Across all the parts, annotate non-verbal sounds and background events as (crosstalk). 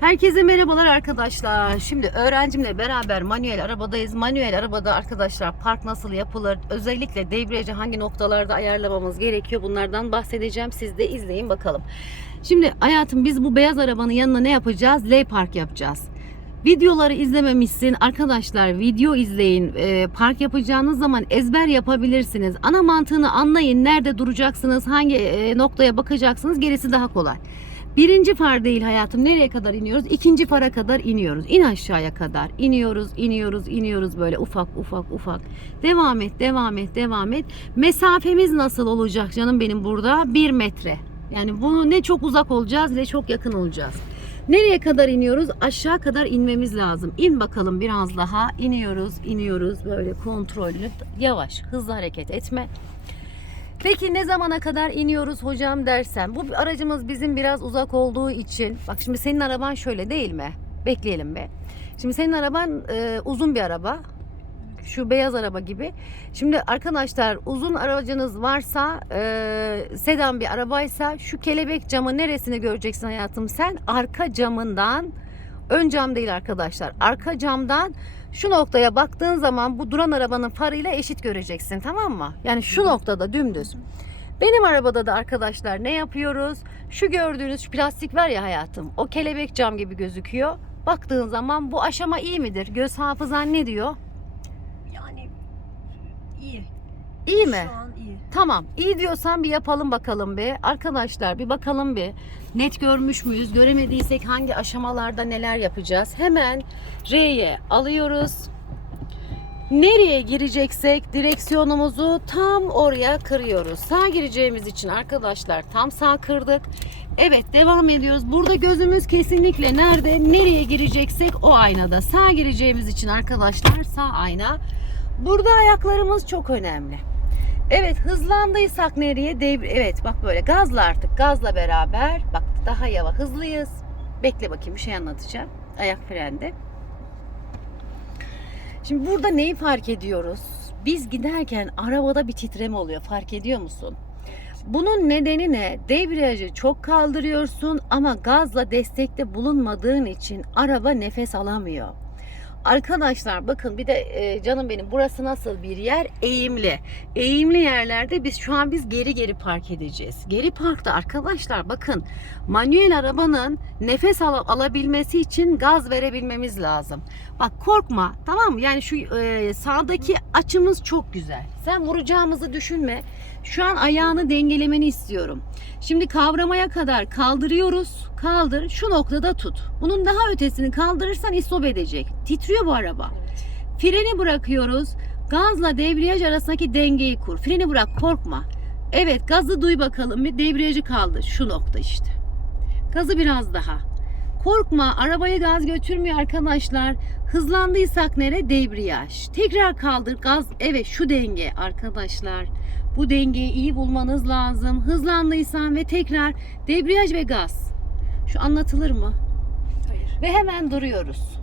Herkese merhabalar arkadaşlar. Şimdi öğrencimle beraber manuel arabadayız. Manuel arabada arkadaşlar park nasıl yapılır? Özellikle debriyajı hangi noktalarda ayarlamamız gerekiyor? Bunlardan bahsedeceğim. Siz de izleyin bakalım. Şimdi hayatım biz bu beyaz arabanın yanına ne yapacağız? L park yapacağız. Videoları izlememişsin arkadaşlar video izleyin Ee, park yapacağınız zaman ezber yapabilirsiniz ana mantığını anlayın nerede duracaksınız hangi e, noktaya bakacaksınız gerisi daha kolay Birinci far değil hayatım. Nereye kadar iniyoruz? İkinci fara kadar iniyoruz. İn aşağıya kadar. İniyoruz, iniyoruz, iniyoruz böyle ufak ufak ufak. Devam et, devam et, devam et. Mesafemiz nasıl olacak canım benim burada? Bir metre. Yani bunu ne çok uzak olacağız ne çok yakın olacağız. Nereye kadar iniyoruz? Aşağı kadar inmemiz lazım. İn bakalım biraz daha. İniyoruz, iniyoruz böyle kontrollü. Yavaş, hızlı hareket etme. Peki ne zamana kadar iniyoruz hocam dersen. Bu aracımız bizim biraz uzak olduğu için. Bak şimdi senin araban şöyle değil mi? Bekleyelim be. Şimdi senin araban e, uzun bir araba. Şu beyaz araba gibi. Şimdi arkadaşlar uzun aracınız varsa e, sedan bir arabaysa şu kelebek camı neresini göreceksin hayatım sen? Arka camından ön cam değil arkadaşlar. Arka camdan şu noktaya baktığın zaman bu duran arabanın farıyla eşit göreceksin tamam mı? Yani şu noktada dümdüz. Benim arabada da arkadaşlar ne yapıyoruz? Şu gördüğünüz şu plastik var ya hayatım. O kelebek cam gibi gözüküyor. Baktığın zaman bu aşama iyi midir? Göz hafızan ne diyor? Yani iyi. İyi mi? Şu an. Tamam. İyi diyorsan bir yapalım bakalım be. Arkadaşlar bir bakalım bir. Net görmüş müyüz? Göremediysek hangi aşamalarda neler yapacağız? Hemen R'ye alıyoruz. Nereye gireceksek direksiyonumuzu tam oraya kırıyoruz. Sağ gireceğimiz için arkadaşlar tam sağ kırdık. Evet devam ediyoruz. Burada gözümüz kesinlikle nerede? Nereye gireceksek o aynada. Sağ gireceğimiz için arkadaşlar sağ ayna. Burada ayaklarımız çok önemli. Evet hızlandıysak nereye? Devr evet bak böyle gazla artık gazla beraber bak daha yavaş hızlıyız. Bekle bakayım bir şey anlatacağım. Ayak frende. Şimdi burada neyi fark ediyoruz? Biz giderken arabada bir titreme oluyor. Fark ediyor musun? Bunun nedeni ne? Debriyajı çok kaldırıyorsun ama gazla destekte bulunmadığın için araba nefes alamıyor. Arkadaşlar bakın bir de e, canım benim burası nasıl bir yer? Eğimli. Eğimli yerlerde biz şu an biz geri geri park edeceğiz. Geri parkta arkadaşlar bakın manuel arabanın nefes al- alabilmesi için gaz verebilmemiz lazım. Bak korkma tamam mı? Yani şu e, sağdaki açımız çok güzel. Sen vuracağımızı düşünme. Şu an ayağını dengelemeni istiyorum. Şimdi kavramaya kadar kaldırıyoruz. Kaldır. Şu noktada tut. Bunun daha ötesini kaldırırsan istop edecek. Titriyor bu araba. Freni bırakıyoruz. Gazla debriyaj arasındaki dengeyi kur. Freni bırak korkma. Evet gazı duy bakalım bir debriyajı kaldır. Şu nokta işte. Gazı biraz daha. Korkma arabayı gaz götürmüyor arkadaşlar. Hızlandıysak nere? Debriyaj. Tekrar kaldır gaz. Evet şu denge arkadaşlar. Bu dengeyi iyi bulmanız lazım. Hızlandıysan ve tekrar debriyaj ve gaz. Şu anlatılır mı? Hayır. Ve hemen duruyoruz.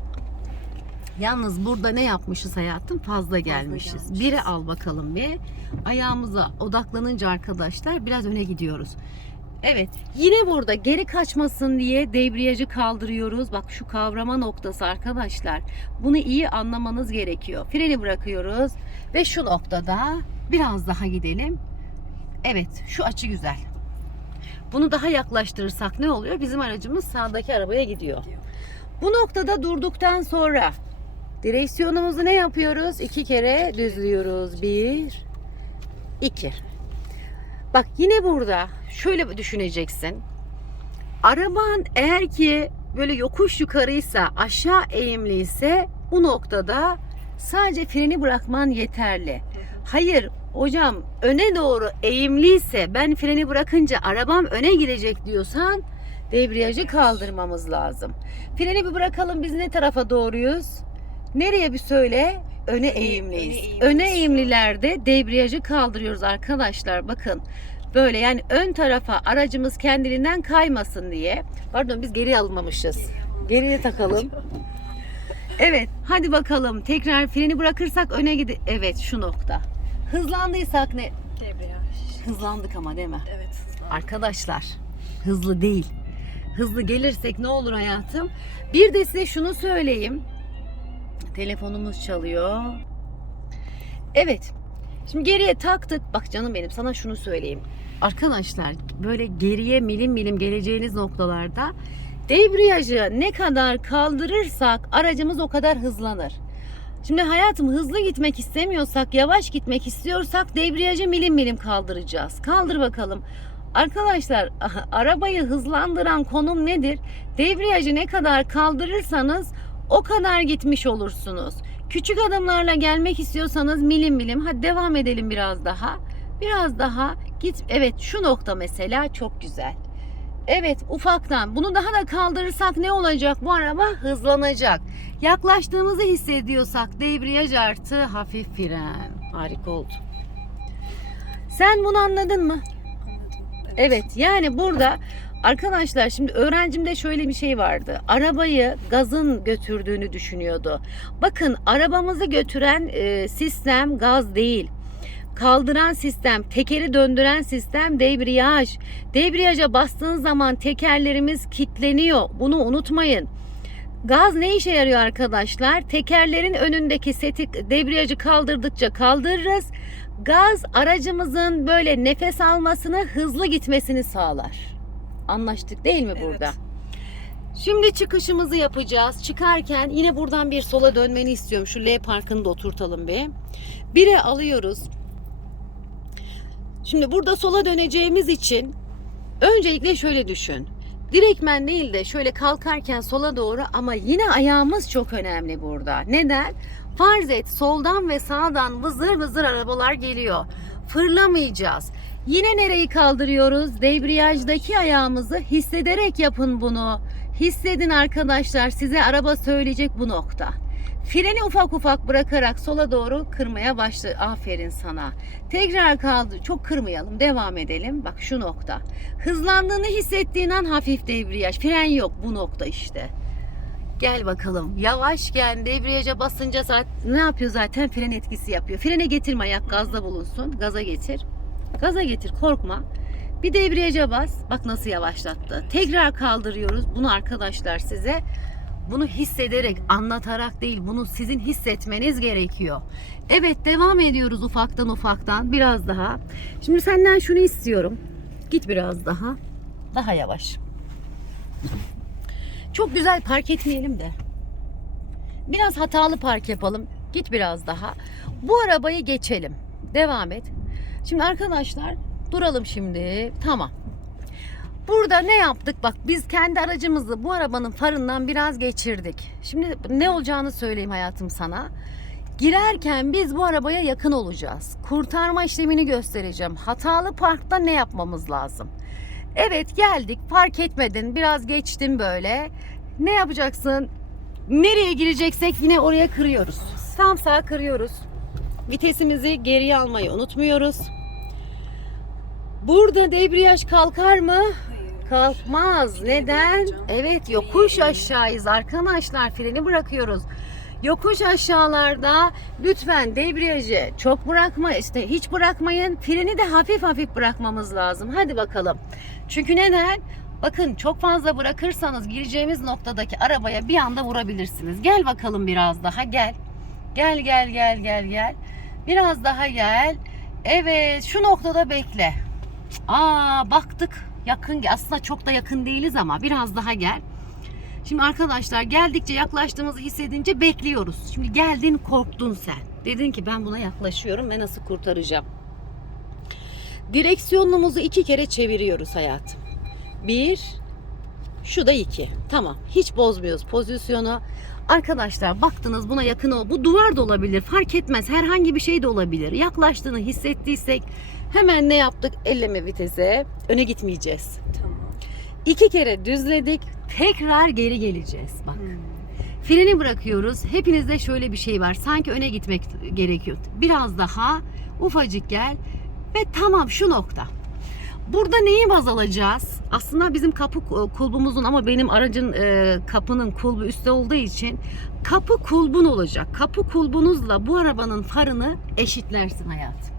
Yalnız burada ne yapmışız hayatım? Fazla gelmişiz. gelmişiz. Biri al bakalım bir. Ayağımıza odaklanınca arkadaşlar biraz öne gidiyoruz. Evet yine burada geri kaçmasın diye debriyajı kaldırıyoruz. Bak şu kavrama noktası arkadaşlar. Bunu iyi anlamanız gerekiyor. Freni bırakıyoruz ve şu noktada biraz daha gidelim. Evet şu açı güzel. Bunu daha yaklaştırırsak ne oluyor? Bizim aracımız sağdaki arabaya gidiyor. Bu noktada durduktan sonra direksiyonumuzu ne yapıyoruz? İki kere düzlüyoruz. Bir, iki. Bak yine burada şöyle düşüneceksin. Araban eğer ki böyle yokuş yukarıysa aşağı eğimliyse bu noktada sadece freni bırakman yeterli. Hayır hocam öne doğru eğimliyse ben freni bırakınca arabam öne gidecek diyorsan debriyajı kaldırmamız lazım. Freni bir bırakalım biz ne tarafa doğruyuz? Nereye bir söyle? Öne eğimliyiz. öne eğimlilerde debriyajı kaldırıyoruz arkadaşlar. Bakın böyle yani ön tarafa aracımız kendiliğinden kaymasın diye. Pardon biz geri almamışız. Geriye takalım. Evet hadi bakalım tekrar freni bırakırsak öne gidi. Evet şu nokta. Hızlandıysak ne? Debriyaj. Hızlandık ama değil mi? Evet hızlı. Arkadaşlar hızlı değil. hızlı gelirsek ne olur hayatım? Bir de size şunu söyleyeyim. Telefonumuz çalıyor. Evet. Şimdi geriye taktık. Bak canım benim sana şunu söyleyeyim. Arkadaşlar böyle geriye milim milim geleceğiniz noktalarda debriyajı ne kadar kaldırırsak aracımız o kadar hızlanır. Şimdi hayatım hızlı gitmek istemiyorsak, yavaş gitmek istiyorsak debriyajı milim milim kaldıracağız. Kaldır bakalım. Arkadaşlar (laughs) arabayı hızlandıran konum nedir? Debriyajı ne kadar kaldırırsanız o kadar gitmiş olursunuz. Küçük adımlarla gelmek istiyorsanız milim milim. Hadi devam edelim biraz daha. Biraz daha git. Evet şu nokta mesela çok güzel. Evet ufaktan bunu daha da kaldırırsak ne olacak? Bu araba hızlanacak. Yaklaştığımızı hissediyorsak debriyaj artı hafif fren. Harika oldu. Sen bunu anladın mı? Evet yani burada arkadaşlar şimdi öğrencimde şöyle bir şey vardı. Arabayı gazın götürdüğünü düşünüyordu. Bakın arabamızı götüren e, sistem gaz değil. Kaldıran sistem, tekeri döndüren sistem debriyaj. Debriyaja bastığın zaman tekerlerimiz kilitleniyor. Bunu unutmayın. Gaz ne işe yarıyor arkadaşlar? Tekerlerin önündeki seti debriyajı kaldırdıkça kaldırırız. Gaz aracımızın böyle nefes almasını, hızlı gitmesini sağlar. Anlaştık değil mi burada? Evet. Şimdi çıkışımızı yapacağız. Çıkarken yine buradan bir sola dönmeni istiyorum. Şu L parkını da oturtalım bir. Bire alıyoruz. Şimdi burada sola döneceğimiz için öncelikle şöyle düşün. Direkmen değil de şöyle kalkarken sola doğru ama yine ayağımız çok önemli burada. Neden? Farz et soldan ve sağdan vızır vızır arabalar geliyor. Fırlamayacağız. Yine nereyi kaldırıyoruz? Debriyajdaki ayağımızı hissederek yapın bunu. Hissedin arkadaşlar size araba söyleyecek bu nokta. Freni ufak ufak bırakarak sola doğru kırmaya başla. Aferin sana. Tekrar kaldı. Çok kırmayalım. Devam edelim. Bak şu nokta. Hızlandığını hissettiğin an hafif debriyaj. Fren yok bu nokta işte. Gel bakalım. Yavaşken debriyaja basınca zaten ne yapıyor zaten? Fren etkisi yapıyor. Frene getirme ayak gazda bulunsun. Gaza getir. Gaza getir korkma. Bir debriyaja bas. Bak nasıl yavaşlattı. Tekrar kaldırıyoruz. Bunu arkadaşlar size bunu hissederek, anlatarak değil, bunu sizin hissetmeniz gerekiyor. Evet, devam ediyoruz ufaktan ufaktan. Biraz daha. Şimdi senden şunu istiyorum. Git biraz daha. Daha yavaş. Çok güzel park etmeyelim de. Biraz hatalı park yapalım. Git biraz daha. Bu arabayı geçelim. Devam et. Şimdi arkadaşlar duralım şimdi. Tamam. Burada ne yaptık? Bak biz kendi aracımızı bu arabanın farından biraz geçirdik. Şimdi ne olacağını söyleyeyim hayatım sana. Girerken biz bu arabaya yakın olacağız. Kurtarma işlemini göstereceğim. Hatalı parkta ne yapmamız lazım? Evet geldik fark etmedin biraz geçtim böyle. Ne yapacaksın? Nereye gireceksek yine oraya kırıyoruz. Tam sağ kırıyoruz. Vitesimizi geriye almayı unutmuyoruz. Burada debriyaj kalkar mı? Kalkmaz. Neden? Evet yokuş aşağıyız arkadaşlar. Freni bırakıyoruz. Yokuş aşağılarda lütfen debriyajı çok bırakma işte hiç bırakmayın. Freni de hafif hafif bırakmamız lazım. Hadi bakalım. Çünkü neden? Bakın çok fazla bırakırsanız gireceğimiz noktadaki arabaya bir anda vurabilirsiniz. Gel bakalım biraz daha gel. Gel gel gel gel gel. Biraz daha gel. Evet şu noktada bekle. Aa baktık yakın aslında çok da yakın değiliz ama biraz daha gel. Şimdi arkadaşlar geldikçe yaklaştığımızı hissedince bekliyoruz. Şimdi geldin korktun sen. Dedin ki ben buna yaklaşıyorum ve nasıl kurtaracağım? Direksiyonumuzu iki kere çeviriyoruz hayatım. Bir, şu da iki. Tamam. Hiç bozmuyoruz pozisyonu. Arkadaşlar baktınız buna yakın ol. Bu duvar da olabilir. Fark etmez. Herhangi bir şey de olabilir. Yaklaştığını hissettiysek hemen ne yaptık? Elleme vitese. Öne gitmeyeceğiz. Tamam. İki kere düzledik. Tekrar geri geleceğiz. Bak. Hmm. Freni bırakıyoruz. Hepinizde şöyle bir şey var. Sanki öne gitmek gerekiyor. Biraz daha ufacık gel ve tamam şu nokta. Burada neyi baz alacağız? Aslında bizim kapı kulbumuzun ama benim aracın e, kapının kulbu üstte olduğu için kapı kulbun olacak. Kapı kulbunuzla bu arabanın farını eşitlersin hayatım.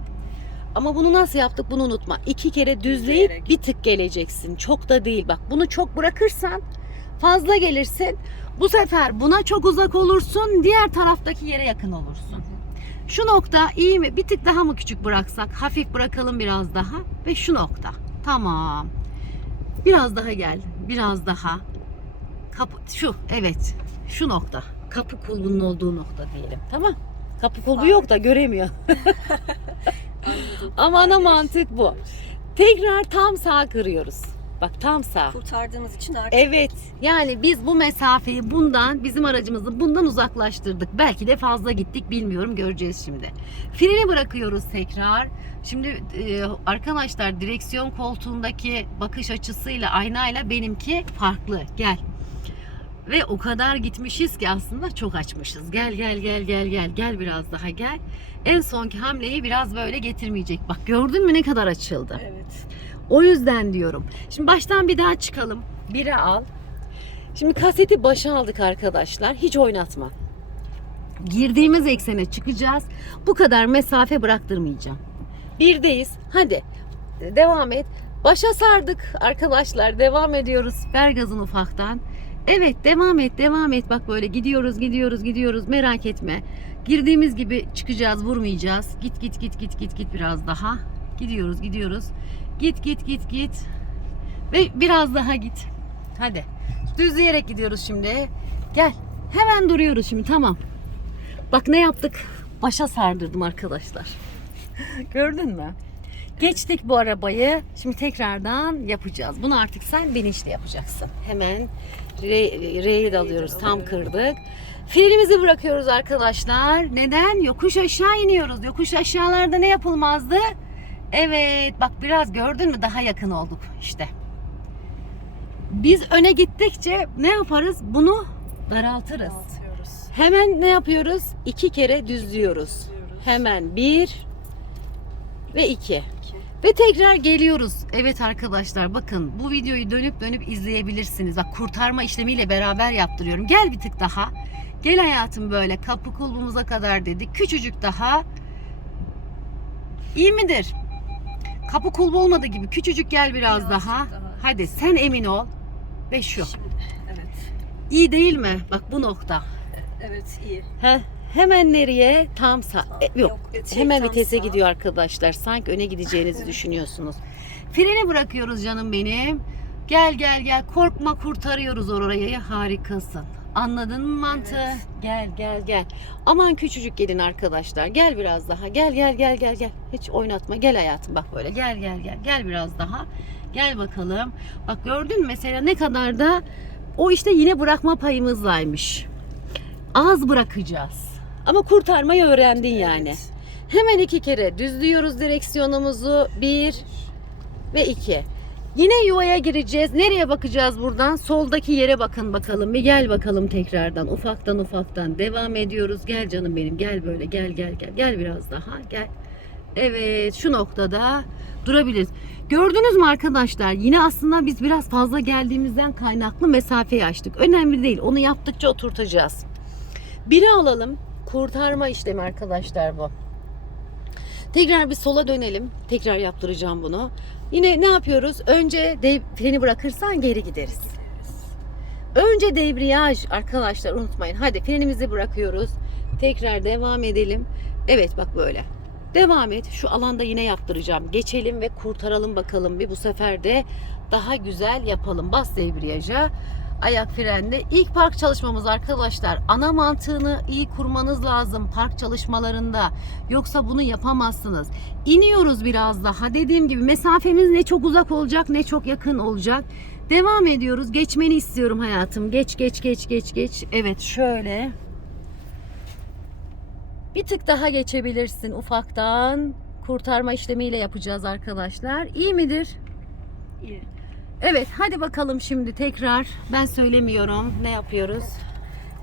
Ama bunu nasıl yaptık bunu unutma. İki kere düzleyip Düzleyerek. bir tık geleceksin. Çok da değil bak. Bunu çok bırakırsan fazla gelirsin. Bu sefer buna çok uzak olursun. Diğer taraftaki yere yakın olursun. Şu nokta iyi mi? Bir tık daha mı küçük bıraksak? Hafif bırakalım biraz daha. Ve şu nokta. Tamam. Biraz daha gel. Biraz daha. Kapı, şu evet. Şu nokta. Kapı kulbunun olduğu nokta diyelim. Tamam. Kapı kulbu yok da göremiyor. (laughs) Ama ana mantık bu. Tekrar tam sağ kırıyoruz. Bak tam sağ. Kurtardığımız için artık Evet. Yani biz bu mesafeyi bundan, bizim aracımızı bundan uzaklaştırdık. Belki de fazla gittik bilmiyorum göreceğiz şimdi. Freni bırakıyoruz tekrar. Şimdi e, arkadaşlar direksiyon koltuğundaki bakış açısıyla aynayla benimki farklı. Gel. Ve o kadar gitmişiz ki aslında çok açmışız. Gel gel gel gel gel gel biraz daha gel. En sonki hamleyi biraz böyle getirmeyecek. Bak gördün mü ne kadar açıldı. evet. O yüzden diyorum. Şimdi baştan bir daha çıkalım. Biri al. Şimdi kaseti başa aldık arkadaşlar. Hiç oynatma. Girdiğimiz eksene çıkacağız. Bu kadar mesafe bıraktırmayacağım. Birdeyiz. Hadi. Devam et. Başa sardık arkadaşlar. Devam ediyoruz. Ver gazını ufaktan. Evet devam et devam et. Bak böyle gidiyoruz gidiyoruz gidiyoruz. Merak etme. Girdiğimiz gibi çıkacağız vurmayacağız. Git git git git git git biraz daha. Gidiyoruz gidiyoruz. Git git git git. Ve biraz daha git. Hadi. Düzleyerek gidiyoruz şimdi. Gel. Hemen duruyoruz şimdi tamam. Bak ne yaptık? Başa sardırdım arkadaşlar. (laughs) Gördün mü? Geçtik bu arabayı. Şimdi tekrardan yapacağız. Bunu artık sen bilinçli yapacaksın. Hemen re- de alıyoruz. Tam kırdık. Frenimizi bırakıyoruz arkadaşlar. Neden? Yokuş aşağı iniyoruz. Yokuş aşağılarda ne yapılmazdı? Evet bak biraz gördün mü daha yakın olduk işte. Biz öne gittikçe ne yaparız? Bunu daraltırız. Hemen ne yapıyoruz? İki kere. Düzlüyoruz. Hemen bir ve iki. Ve tekrar geliyoruz. Evet arkadaşlar bakın bu videoyu dönüp dönüp izleyebilirsiniz. Bak kurtarma işlemiyle beraber yaptırıyorum. Gel bir tık daha. Gel hayatım böyle kapı kulbumuza kadar dedik. Küçücük daha. İyi midir? Kapı kulbu olmadı gibi. Küçücük gel biraz Birazcık daha. daha. Hadi sen emin ol. Ve şu. Şimdi, evet. İyi değil mi? Bak bu nokta. Evet iyi. Heh, hemen nereye? Tam sağ. E, yok. şey, Hemen tam vitese sağ. gidiyor arkadaşlar. Sanki öne gideceğinizi (laughs) düşünüyorsunuz. Freni bırakıyoruz canım benim. Gel gel gel. Korkma kurtarıyoruz orayı. Harikasın. Anladın mı mantığı? Evet. Gel gel gel. Aman küçücük gelin arkadaşlar. Gel biraz daha. Gel gel gel gel gel. Hiç oynatma. Gel hayatım bak böyle. Gel gel gel. Gel biraz daha. Gel bakalım. Bak gördün mü mesela ne kadar da o işte yine bırakma payımızdaymış. Az bırakacağız. Ama kurtarmayı öğrendin yani. Evet. Hemen iki kere düzlüyoruz direksiyonumuzu. Bir ve iki. Yine yuvaya gireceğiz. Nereye bakacağız buradan? Soldaki yere bakın bakalım. Bir gel bakalım tekrardan. Ufaktan ufaktan devam ediyoruz. Gel canım benim. Gel böyle. Gel gel gel. Gel biraz daha. Gel. Evet şu noktada durabiliriz. Gördünüz mü arkadaşlar? Yine aslında biz biraz fazla geldiğimizden kaynaklı mesafeyi açtık. Önemli değil. Onu yaptıkça oturtacağız. Biri alalım. Kurtarma işlemi arkadaşlar bu. Tekrar bir sola dönelim. Tekrar yaptıracağım bunu. Yine ne yapıyoruz? Önce dev, freni bırakırsan geri gideriz. Önce debriyaj arkadaşlar unutmayın. Hadi frenimizi bırakıyoruz. Tekrar devam edelim. Evet bak böyle. Devam et. Şu alanda yine yaptıracağım. Geçelim ve kurtaralım bakalım bir bu sefer de daha güzel yapalım. Bas debriyaja. Ayak frenle. İlk park çalışmamız arkadaşlar. Ana mantığını iyi kurmanız lazım park çalışmalarında. Yoksa bunu yapamazsınız. İniyoruz biraz daha. Dediğim gibi mesafemiz ne çok uzak olacak ne çok yakın olacak. Devam ediyoruz. Geçmeni istiyorum hayatım. Geç geç geç geç geç. Evet şöyle. Bir tık daha geçebilirsin ufaktan. Kurtarma işlemiyle yapacağız arkadaşlar. İyi midir? İyi. Evet hadi bakalım şimdi tekrar. Ben söylemiyorum. Ne yapıyoruz?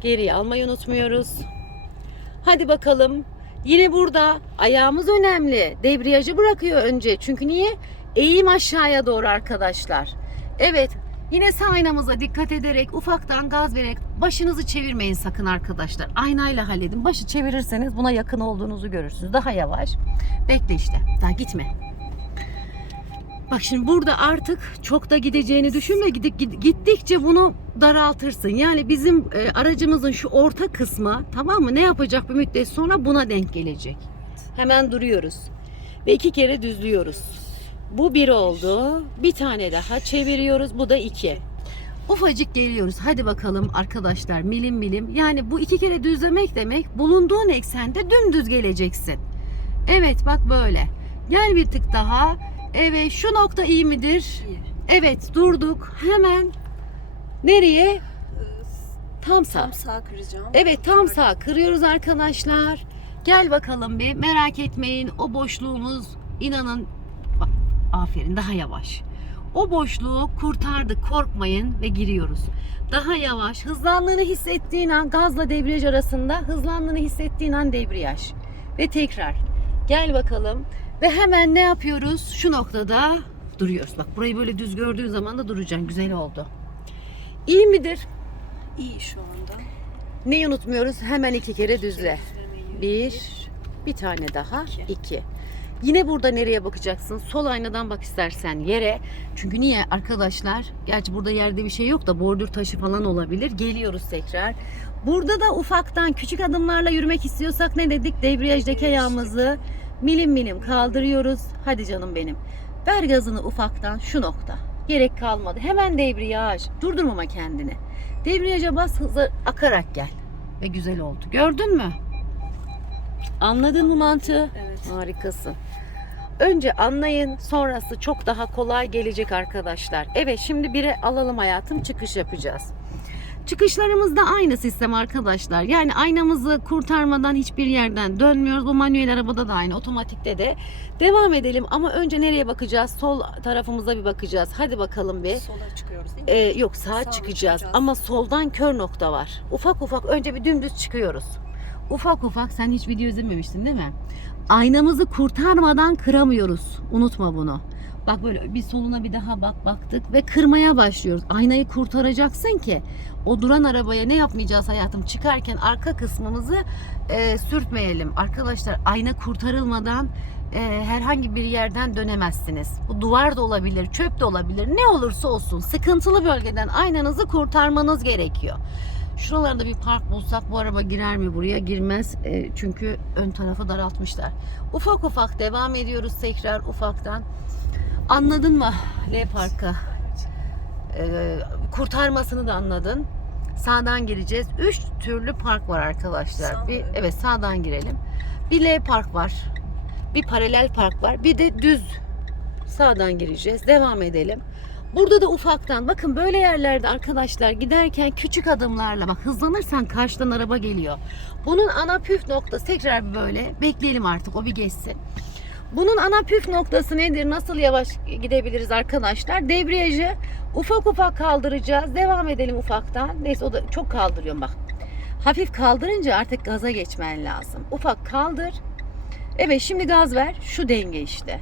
Geriye almayı unutmuyoruz. Hadi bakalım. Yine burada ayağımız önemli. Debriyajı bırakıyor önce. Çünkü niye? Eğim aşağıya doğru arkadaşlar. Evet. Yine sağ aynamıza dikkat ederek ufaktan gaz vererek başınızı çevirmeyin sakın arkadaşlar. Aynayla halledin. Başı çevirirseniz buna yakın olduğunuzu görürsünüz. Daha yavaş. Bekle işte. Daha gitme. Bak şimdi burada artık çok da gideceğini düşünme. Gidip gid- gittikçe bunu daraltırsın. Yani bizim e, aracımızın şu orta kısmı tamam mı? Ne yapacak bir müddet sonra buna denk gelecek. Hemen duruyoruz. Ve iki kere düzlüyoruz. Bu bir oldu. Bir tane daha çeviriyoruz. Bu da iki. Ufacık geliyoruz. Hadi bakalım arkadaşlar milim milim. Yani bu iki kere düzlemek demek bulunduğun eksende dümdüz geleceksin. Evet bak böyle. Gel bir tık daha. Evet şu nokta iyi midir? İyi. Evet durduk. Hemen nereye? Tam sağ. Tam sağ kıracağım. Evet tam sağ kırıyoruz arkadaşlar. Gel bakalım bir merak etmeyin o boşluğumuz inanın aferin daha yavaş. O boşluğu kurtardık korkmayın ve giriyoruz. Daha yavaş hızlandığını hissettiğin an gazla debriyaj arasında hızlandığını hissettiğin an debriyaj. Ve tekrar gel bakalım ve hemen ne yapıyoruz? Şu noktada duruyoruz. Bak burayı böyle düz gördüğün zaman da duracaksın. Güzel oldu. İyi midir? İyi şu anda. Neyi unutmuyoruz? Hemen iki kere düzle. Bir, bir tane daha, İki. iki. Yine burada nereye bakacaksın? Sol aynadan bak istersen yere. Çünkü niye arkadaşlar? Gerçi burada yerde bir şey yok da bordür taşı falan olabilir. Geliyoruz tekrar. Burada da ufaktan küçük adımlarla yürümek istiyorsak ne dedik? Debriyajdaki ayağımızı milim milim kaldırıyoruz. Hadi canım benim. Ver gazını ufaktan şu nokta. Gerek kalmadı. Hemen debriyaj. Durdurmama kendini. Debriyaja bas hızlı akarak gel. Ve güzel oldu. Gördün mü? Anladın mı mantığı? Evet. Harikasın. Önce anlayın, sonrası çok daha kolay gelecek arkadaşlar. Evet, şimdi bire alalım hayatım, çıkış yapacağız. Çıkışlarımız da aynı sistem arkadaşlar. Yani aynamızı kurtarmadan hiçbir yerden dönmüyoruz. Bu manuel arabada da aynı, otomatikte de. Devam edelim ama önce nereye bakacağız? Sol tarafımıza bir bakacağız. Hadi bakalım bir. Sola çıkıyoruz değil mi? Ee, yok sağa Sağa çıkacağız çıkacağız. ama soldan kör nokta var. Ufak ufak önce bir dümdüz çıkıyoruz. Ufak ufak sen hiç video izlememiştin değil mi? Aynamızı kurtarmadan kıramıyoruz. Unutma bunu. Bak böyle bir soluna bir daha bak baktık ve kırmaya başlıyoruz. Aynayı kurtaracaksın ki o duran arabaya ne yapmayacağız hayatım? Çıkarken arka kısmımızı e, sürtmeyelim. Arkadaşlar ayna kurtarılmadan e, herhangi bir yerden dönemezsiniz. Bu duvar da olabilir, çöp de olabilir. Ne olursa olsun sıkıntılı bölgeden aynanızı kurtarmanız gerekiyor. Şuralarda bir park bulsak bu araba girer mi buraya? Girmez. E, çünkü ön tarafı daraltmışlar. Ufak ufak devam ediyoruz tekrar ufaktan. Anladın mı L Park'ı? E, kurtarmasını da anladın. Sağdan gireceğiz. Üç türlü park var arkadaşlar. Sağ bir evet sağdan girelim. Bir L park var. Bir paralel park var. Bir de düz sağdan gireceğiz. Devam edelim. Burada da ufaktan bakın böyle yerlerde arkadaşlar giderken küçük adımlarla bak hızlanırsan karşıdan araba geliyor. Bunun ana püf noktası tekrar bir böyle bekleyelim artık o bir geçsin. Bunun ana püf noktası nedir? Nasıl yavaş gidebiliriz arkadaşlar? Debriyajı ufak ufak kaldıracağız. Devam edelim ufaktan. Neyse o da çok kaldırıyorum bak. Hafif kaldırınca artık gaza geçmen lazım. Ufak kaldır. Evet şimdi gaz ver. Şu denge işte.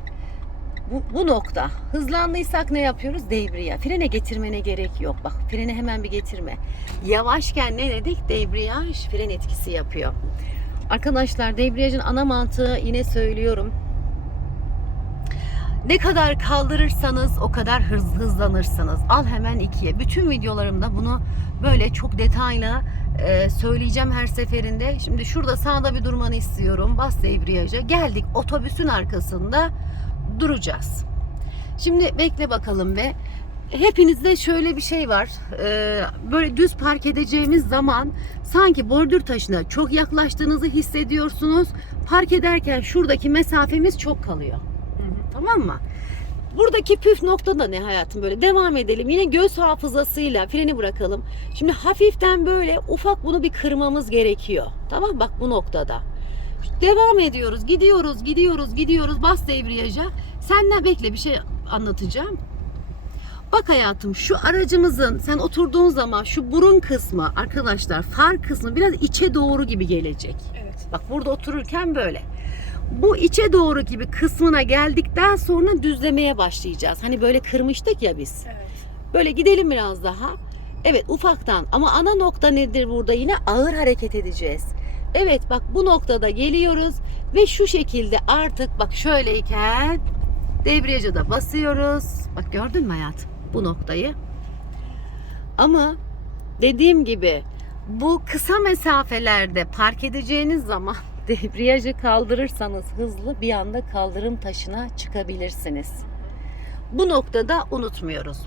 Bu, bu nokta. Hızlandıysak ne yapıyoruz? Debriya. Frene getirmene gerek yok. Bak freni hemen bir getirme. Yavaşken ne dedik? Debriyaj fren etkisi yapıyor. Arkadaşlar debriyajın ana mantığı yine söylüyorum. Ne kadar kaldırırsanız o kadar hız, hızlanırsınız. Al hemen ikiye. Bütün videolarımda bunu böyle çok detaylı e, söyleyeceğim her seferinde. Şimdi şurada sağda bir durmanı istiyorum. Bas debriyaja. Geldik otobüsün arkasında duracağız. Şimdi bekle bakalım ve hepinizde şöyle bir şey var. Ee, böyle düz park edeceğimiz zaman sanki bordür taşına çok yaklaştığınızı hissediyorsunuz. Park ederken şuradaki mesafemiz çok kalıyor. Tamam mı? Buradaki püf nokta da ne hayatım böyle devam edelim. Yine göz hafızasıyla freni bırakalım. Şimdi hafiften böyle ufak bunu bir kırmamız gerekiyor. Tamam bak bu noktada. Devam ediyoruz. Gidiyoruz, gidiyoruz, gidiyoruz. Bas debriyaja. Senden bekle bir şey anlatacağım. Bak hayatım şu aracımızın sen oturduğun zaman şu burun kısmı arkadaşlar far kısmı biraz içe doğru gibi gelecek. Evet. Bak burada otururken böyle. Bu içe doğru gibi kısmına geldikten sonra düzlemeye başlayacağız. Hani böyle kırmıştık ya biz. Evet. Böyle gidelim biraz daha. Evet ufaktan ama ana nokta nedir burada yine ağır hareket edeceğiz. Evet bak bu noktada geliyoruz ve şu şekilde artık bak şöyleyken debriyaja da basıyoruz. Bak gördün mü hayatım bu noktayı. Ama dediğim gibi bu kısa mesafelerde park edeceğiniz zaman (laughs) debriyajı kaldırırsanız hızlı bir anda kaldırım taşına çıkabilirsiniz. Bu noktada unutmuyoruz.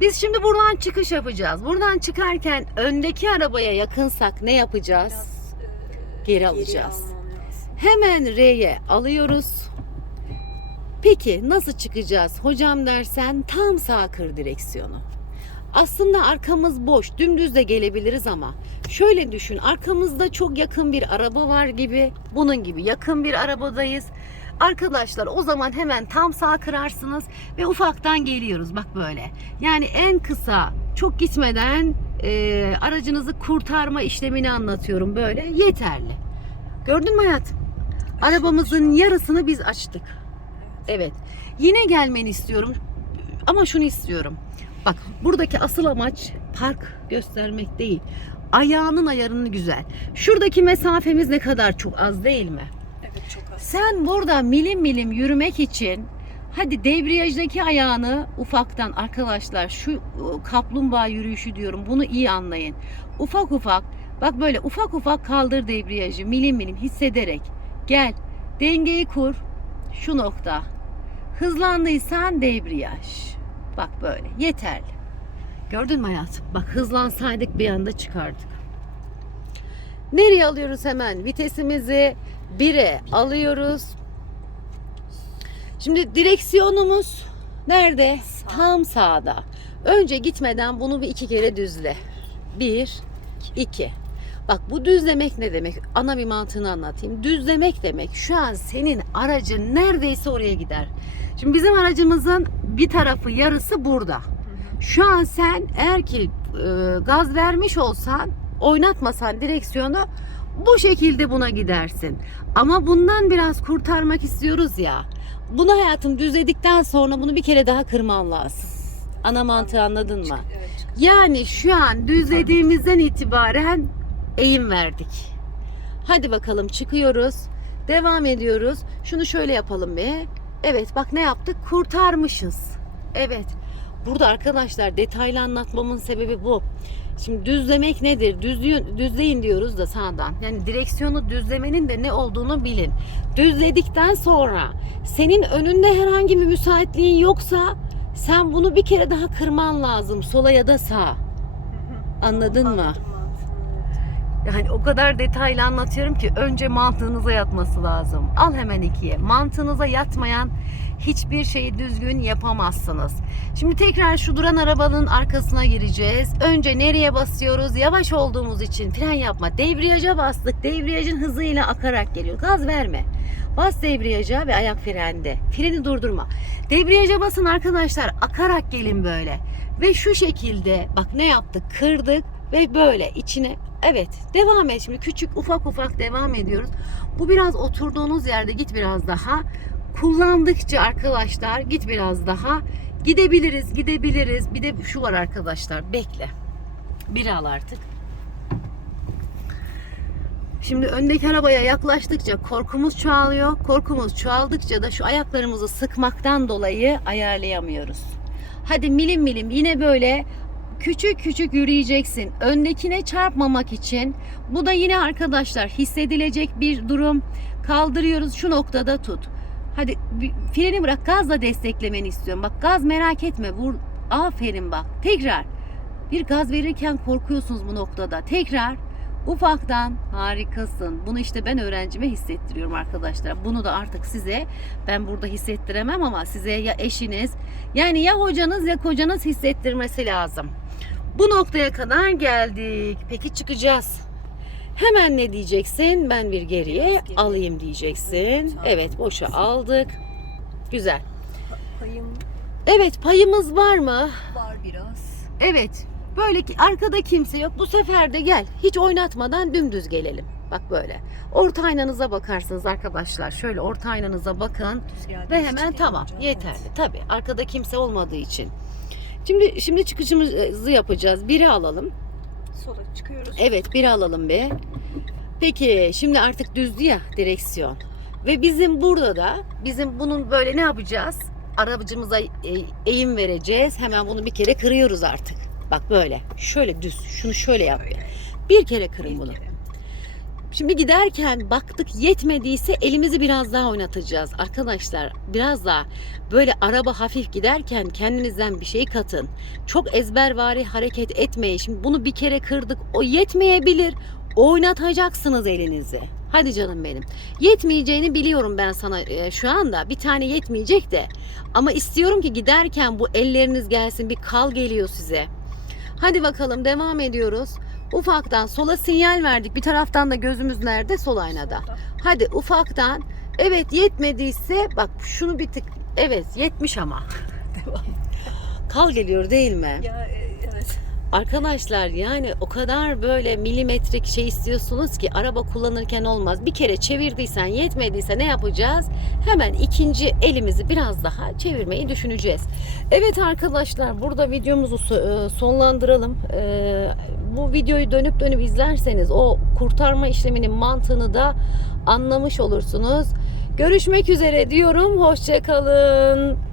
Biz şimdi buradan çıkış yapacağız. Buradan çıkarken öndeki arabaya yakınsak ne yapacağız? Biraz, e, Geri alacağız. Hemen R'ye alıyoruz. Peki nasıl çıkacağız? Hocam dersen tam sağ kır direksiyonu. Aslında arkamız boş, dümdüz de gelebiliriz ama şöyle düşün. Arkamızda çok yakın bir araba var gibi. Bunun gibi yakın bir arabadayız. Arkadaşlar o zaman hemen tam sağ kırarsınız ve ufaktan geliyoruz bak böyle. Yani en kısa çok gitmeden e, aracınızı kurtarma işlemini anlatıyorum böyle yeterli. Gördün mü hayatım? Arabamızın yarısını biz açtık. Evet. Yine gelmeni istiyorum. Ama şunu istiyorum. Bak buradaki asıl amaç park göstermek değil. Ayağının ayarını güzel. Şuradaki mesafemiz ne kadar çok az değil mi? Evet çok az. Sen burada milim milim yürümek için hadi debriyajdaki ayağını ufaktan arkadaşlar şu kaplumbağa yürüyüşü diyorum bunu iyi anlayın. Ufak ufak bak böyle ufak ufak kaldır debriyajı milim milim hissederek gel dengeyi kur şu nokta. Hızlandıysan debriyaj. Bak böyle yeterli. Gördün mü hayatım? Bak hızlansaydık bir anda çıkardık. Nereye alıyoruz hemen? Vitesimizi 1'e alıyoruz. Şimdi direksiyonumuz nerede? Tam sağda. Önce gitmeden bunu bir iki kere düzle. Bir, iki. Bak bu düzlemek ne demek? Ana bir mantığını anlatayım. Düzlemek demek şu an senin aracın neredeyse oraya gider. Şimdi bizim aracımızın bir tarafı yarısı burada. Şu an sen eğer ki e, gaz vermiş olsan oynatmasan direksiyonu bu şekilde buna gidersin. Ama bundan biraz kurtarmak istiyoruz ya. Bunu hayatım düzledikten sonra bunu bir kere daha kırman lazım. Ana mantığı anladın mı? Evet Yani şu an düzlediğimizden itibaren eğim verdik. Hadi bakalım çıkıyoruz. Devam ediyoruz. Şunu şöyle yapalım bir. Evet bak ne yaptık? Kurtarmışız. Evet. Burada arkadaşlar detaylı anlatmamın sebebi bu. Şimdi düzlemek nedir? Düzlüyün, düzleyin diyoruz da sağdan. Yani direksiyonu düzlemenin de ne olduğunu bilin. Düzledikten sonra senin önünde herhangi bir müsaitliğin yoksa sen bunu bir kere daha kırman lazım. Sola ya da sağa. Anladın mı? Yani o kadar detaylı anlatıyorum ki önce mantığınıza yatması lazım. Al hemen ikiye. Mantığınıza yatmayan hiçbir şeyi düzgün yapamazsınız. Şimdi tekrar şu duran arabanın arkasına gireceğiz. Önce nereye basıyoruz? Yavaş olduğumuz için fren yapma. Debriyaja bastık. Debriyajın hızıyla akarak geliyor. Gaz verme. Bas debriyaja ve ayak frende. Freni durdurma. Debriyaja basın arkadaşlar. Akarak gelin böyle. Ve şu şekilde bak ne yaptık? Kırdık ve böyle içine evet devam et şimdi küçük ufak ufak devam ediyoruz. Bu biraz oturduğunuz yerde git biraz daha. Kullandıkça arkadaşlar git biraz daha. Gidebiliriz, gidebiliriz. Bir de şu var arkadaşlar. Bekle. Bir al artık. Şimdi öndeki arabaya yaklaştıkça korkumuz çoğalıyor. Korkumuz çoğaldıkça da şu ayaklarımızı sıkmaktan dolayı ayarlayamıyoruz. Hadi milim milim yine böyle küçük küçük yürüyeceksin. Öndekine çarpmamak için. Bu da yine arkadaşlar hissedilecek bir durum. Kaldırıyoruz şu noktada tut. Hadi freni bırak gazla desteklemeni istiyorum. Bak gaz merak etme vur. Aferin bak. Tekrar. Bir gaz verirken korkuyorsunuz bu noktada. Tekrar ufaktan harikasın. Bunu işte ben öğrencime hissettiriyorum arkadaşlar. Bunu da artık size ben burada hissettiremem ama size ya eşiniz yani ya hocanız ya kocanız hissettirmesi lazım. Bu noktaya kadar geldik. Peki çıkacağız. Hemen ne diyeceksin? Ben bir geriye alayım diyeceksin. Evet boşa aldık. Güzel. Payım Evet payımız var mı? var biraz. Evet. Böyle ki arkada kimse yok. Bu sefer de gel. Hiç oynatmadan dümdüz gelelim. Bak böyle. Orta aynanıza bakarsınız arkadaşlar. Şöyle orta aynanıza bakın. Ve hemen tamam yeterli. evet. Tabii arkada kimse olmadığı için. Şimdi şimdi çıkışımızı yapacağız. Biri alalım. Sola çıkıyoruz. Evet biri alalım bir. Peki şimdi artık düzdü ya direksiyon. Ve bizim burada da bizim bunun böyle ne yapacağız? Arabacımıza e, eğim vereceğiz. Hemen bunu bir kere kırıyoruz artık. Bak böyle. Şöyle düz. Şunu şöyle yap. bir. Kere kırın bunu. Şimdi giderken baktık yetmediyse elimizi biraz daha oynatacağız. Arkadaşlar biraz daha böyle araba hafif giderken kendinizden bir şey katın. Çok ezbervari hareket etmeyin. Şimdi bunu bir kere kırdık o yetmeyebilir. Oynatacaksınız elinizi. Hadi canım benim. Yetmeyeceğini biliyorum ben sana e, şu anda. Bir tane yetmeyecek de. Ama istiyorum ki giderken bu elleriniz gelsin. Bir kal geliyor size. Hadi bakalım devam ediyoruz. Ufaktan sola sinyal verdik. Bir taraftan da gözümüz nerede? Sol aynada. Hadi ufaktan. Evet yetmediyse bak şunu bir tık. Evet yetmiş ama. (laughs) Devam. Kal geliyor değil mi? Ya e. Arkadaşlar yani o kadar böyle milimetrik şey istiyorsunuz ki araba kullanırken olmaz. Bir kere çevirdiysen yetmediyse ne yapacağız? Hemen ikinci elimizi biraz daha çevirmeyi düşüneceğiz. Evet arkadaşlar burada videomuzu e, sonlandıralım. Ee, Bu videoyu dönüp dönüp izlerseniz o kurtarma işleminin mantığını da anlamış olursunuz. Görüşmek üzere diyorum. Hoşçakalın.